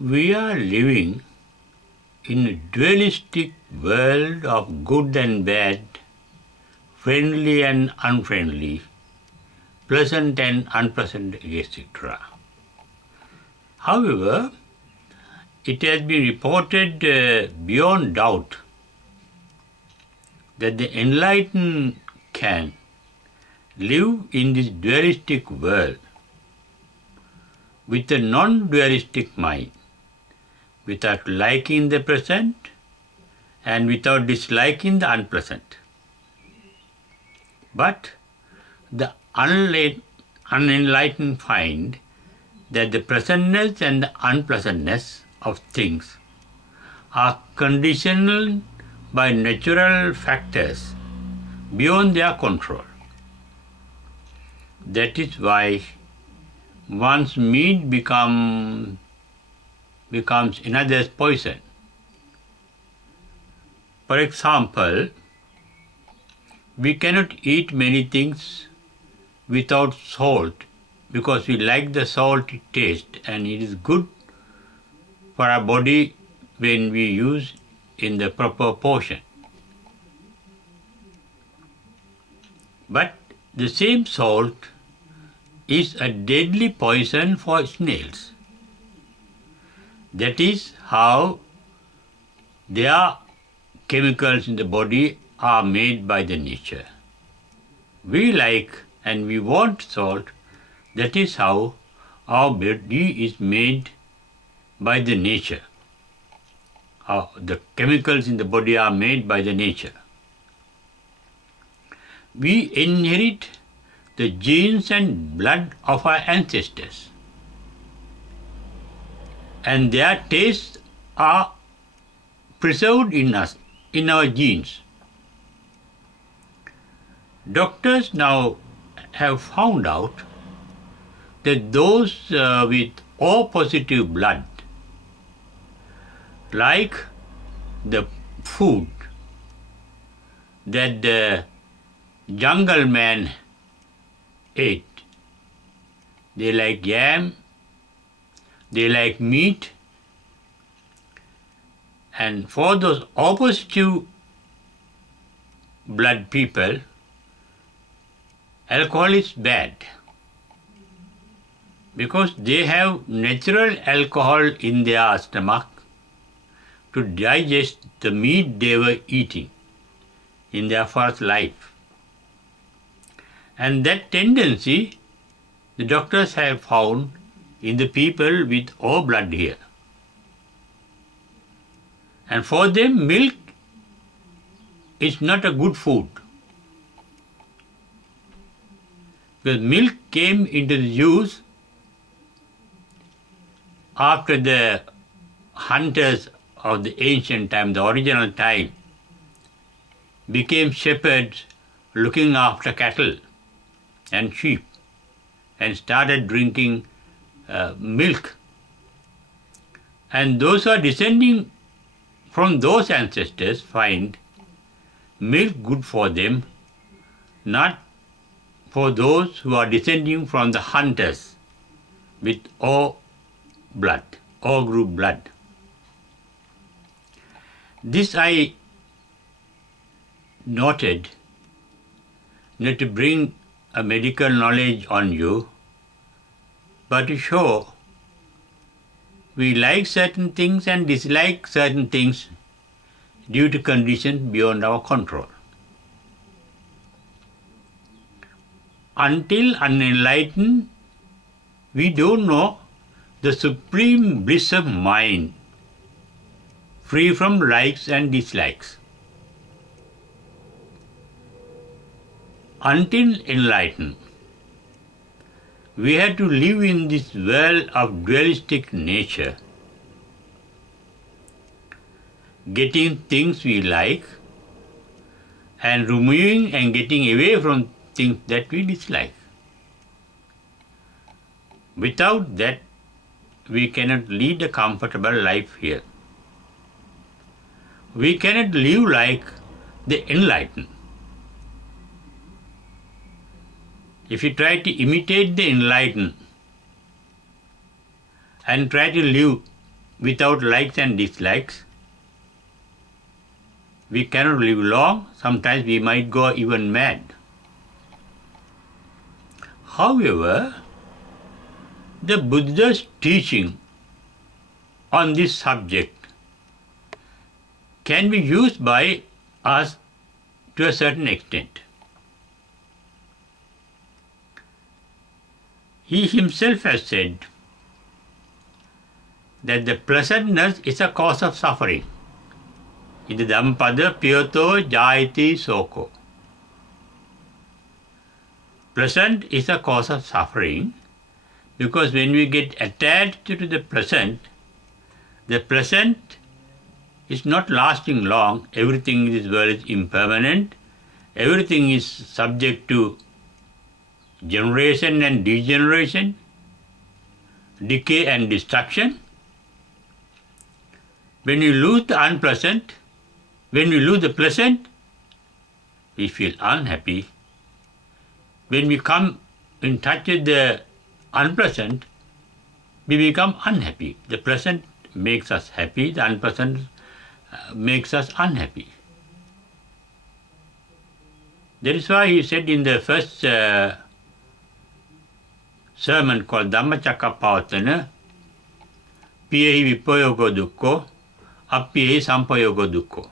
We are living in a dualistic world of good and bad, friendly and unfriendly, pleasant and unpleasant, etc. However, it has been reported beyond doubt that the enlightened can live in this dualistic world with a non-dualistic mind, without liking the present and without disliking the unpleasant. But the unenlightened find that the pleasantness and the unpleasantness of things are conditional by natural factors beyond their control. That is why one's meat becomes another's poison. For example, we cannot eat many things without salt because we like the salty taste and it is good for our body when we use in the proper portion. But the same salt is a deadly poison for snails. That is how their chemicals in the body are made by the nature. We like and we want salt. That is how our body is made by the nature. The chemicals in the body are made by the nature. We inherit the genes and blood of our ancestors, and their tastes are preserved in us, in our genes. Doctors now have found out that those with O positive blood like the food that the jungle man ate. They like yam, they like meat, and for those O positive blood people, alcohol is bad because they have natural alcohol in their stomach to digest the meat they were eating in their first life. And that tendency the doctors have found in the people with O blood here. And for them, milk is not a good food. Because milk came into the use after the hunters of the ancient time, the original time, became shepherds looking after cattle and sheep and started drinking milk. And those who are descending from those ancestors find milk good for them, not for those who are descending from the hunters with O blood, O group blood. This I noted not to bring a medical knowledge on you, but to show we like certain things and dislike certain things due to conditions beyond our control. Until unenlightened, we don't know the supreme bliss of mind, free from likes and dislikes. Until enlightened, we had to live in this world of dualistic nature, getting things we like and removing and getting away from things that we dislike. Without that, we cannot lead a comfortable life here. We cannot live like the enlightened. If you try to imitate the enlightened and try to live without likes and dislikes, we cannot live long. Sometimes we might go even mad. However, the Buddha's teaching on this subject can be used by us to a certain extent. He himself has said that the pleasantness is a cause of suffering. Ida Dhammapada Piyato Jayati Soko. Pleasant is a cause of suffering because when we get attached to the pleasant is not lasting long. Everything in this world is impermanent. Everything is subject to generation and degeneration, decay and destruction. When we lose the unpleasant, when we lose the pleasant, we feel unhappy. When we come in touch with the unpleasant, we become unhappy. The pleasant makes us happy, the unpleasant makes us unhappy. That is why he said in the first sermon called Dhammacakkappavattana, Piyehi vipayogo dukkho, appiyehi sampayogo dukkho.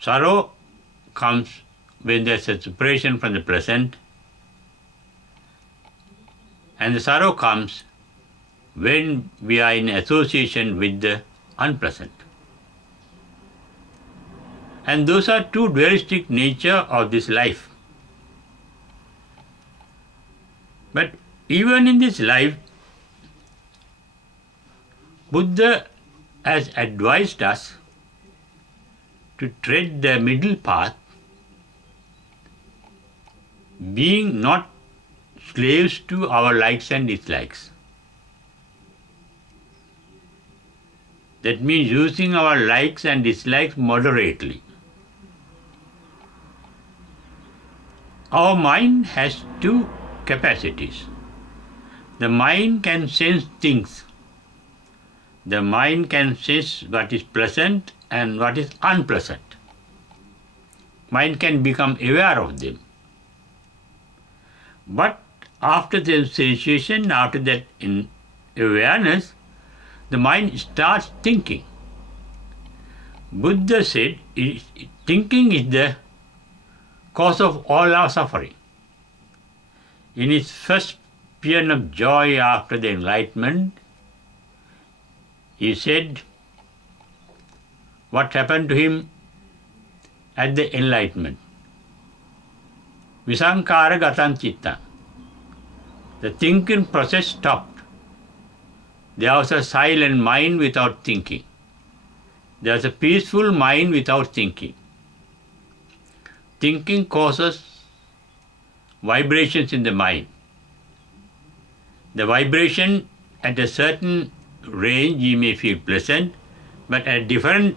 Sorrow comes when there is a separation from the pleasant, and the sorrow comes when we are in association with the unpleasant. And those are two dualistic nature of this life. But even in this life, Buddha has advised us to tread the middle path, being not slaves to our likes and dislikes. That means using our likes and dislikes moderately. Our mind has two capacities. The mind can sense things. The mind can sense what is pleasant and what is unpleasant. Mind can become aware of them. But after the sensation, after that awareness, the mind starts thinking. Buddha said, thinking is the cause of all our suffering. In his first paean of joy after the enlightenment, he said what happened to him at the enlightenment. Visankara gatan citta. The thinking process stopped. There was a silent mind without thinking. There was a peaceful mind without thinking. Thinking causes vibrations in the mind. The vibration at a certain range you may feel pleasant, but at a different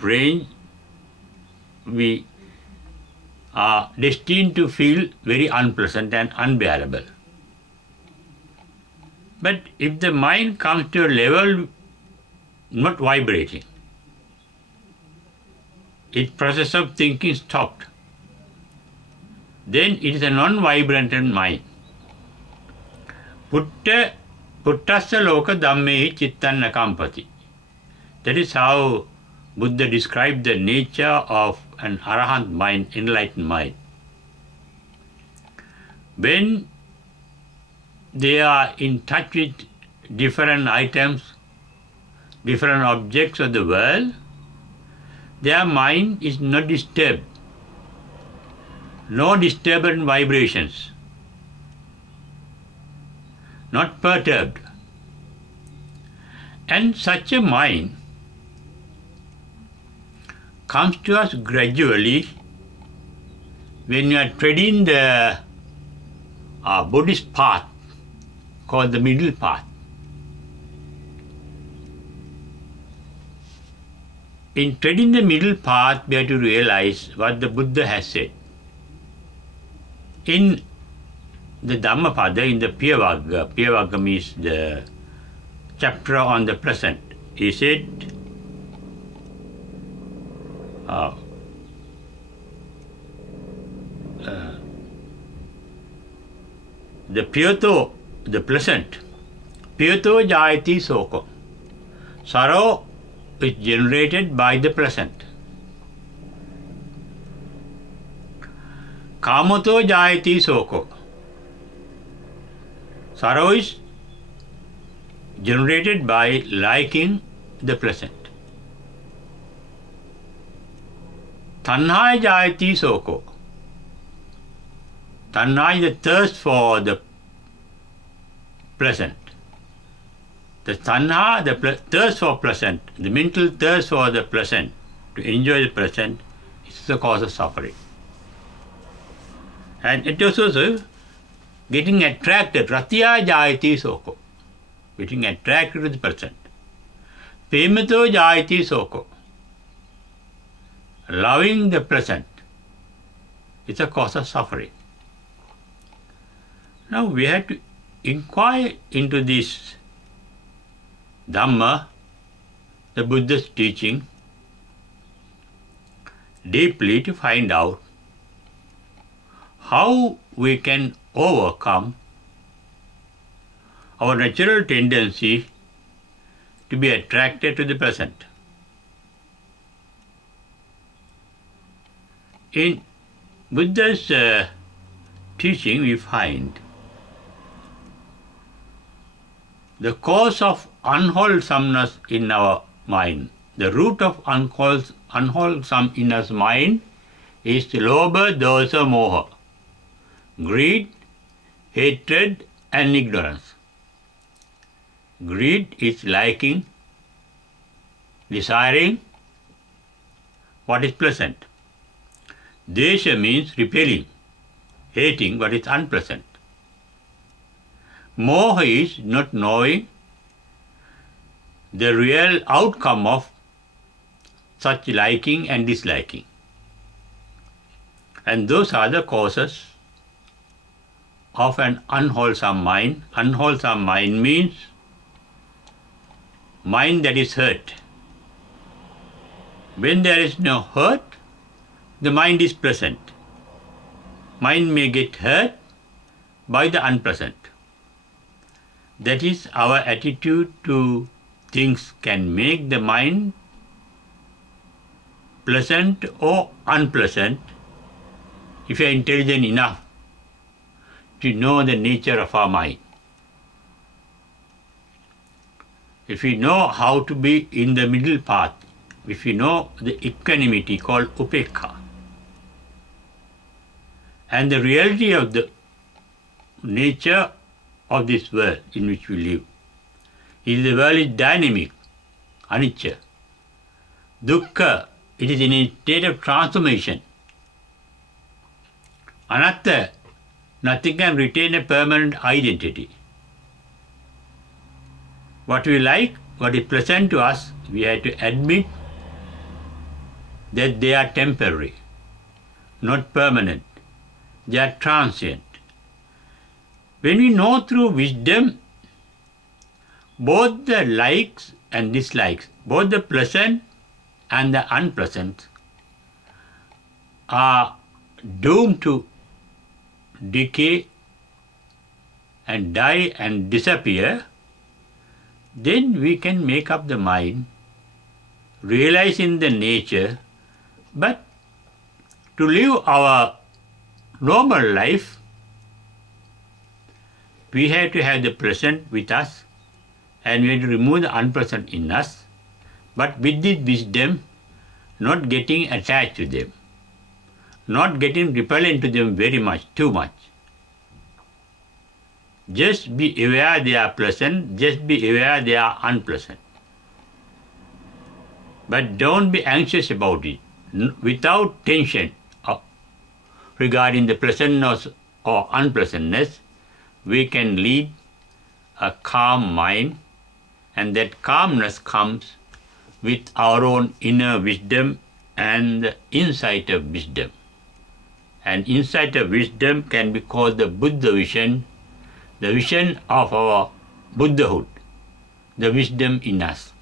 range we are destined to feel very unpleasant and unbearable. But if the mind comes to a level not vibrating, its process of thinking stopped, then it is a non-vibrant mind. Puttasya loka dhammehi chittan nakampati. That is how Buddha described the nature of an arahant mind, enlightened mind. When they are in touch with different items, different objects of the world, their mind is not disturbed. No disturbance vibrations. Not perturbed. And such a mind comes to us gradually when we are treading the Buddhist path called the middle path. In treading the middle path, we have to realize what the Buddha has said. In the Dhammapada, in the Piyavagga means the chapter on the present. Is it the Piyato, the pleasant, Piyato jayati soko. Sorrow is generated by the pleasant. Kamato jayati soko. Sorrow is generated by liking the pleasant. Tanha jayati soko. Tanha is the thirst for the pleasant. The tanha, the thirst for pleasant, the mental thirst for the pleasant, to enjoy the pleasant, is the cause of suffering. And it is also getting attracted, ratya jayati soko, getting attracted to the pleasant. Premato jayati soko, loving the pleasant, is a cause of suffering. Now we have to inquire into this Dhamma, the Buddha's teaching, deeply to find out how we can overcome our natural tendency to be attracted to the present. In Buddha's teaching, we find the cause of unwholesomeness in our mind. The root of unwholesome in our mind is lobha, dosa, moha, greed, hatred, and ignorance. Greed is liking, desiring what is pleasant. Desha means repelling, hating what is unpleasant. Moha is not knowing the real outcome of such liking and disliking. And those are the causes of an unwholesome mind. Unwholesome mind means mind that is hurt. When there is no hurt, the mind is pleasant. Mind may get hurt by the unpleasant. That is, our attitude to things can make the mind pleasant or unpleasant if you are intelligent enough to know the nature of our mind. If we know how to be in the middle path, if we know the equanimity called upekha, and the reality of the nature of this world in which we live, is the world is dynamic, anicca. Dukkha, it is in a state of transformation. Anatta, nothing can retain a permanent identity. What we like, what is pleasant to us, we have to admit that they are temporary, not permanent. They are transient. When we know through wisdom, both the likes and dislikes, both the pleasant and the unpleasant, are doomed to decay and die and disappear, then we can make up the mind, realizing the nature, but to live our normal life, we have to have the pleasant with us, and we have to remove the unpleasant in us, but with this wisdom, not getting attached to them, not getting repellent to them very much, too much. Just be aware they are pleasant, just be aware they are unpleasant. But don't be anxious about it, without tension regarding the pleasantness or unpleasantness. We can lead a calm mind, and that calmness comes with our own inner wisdom and the insight of wisdom. And insight of wisdom can be called the Buddha vision, the vision of our Buddhahood, the wisdom in us.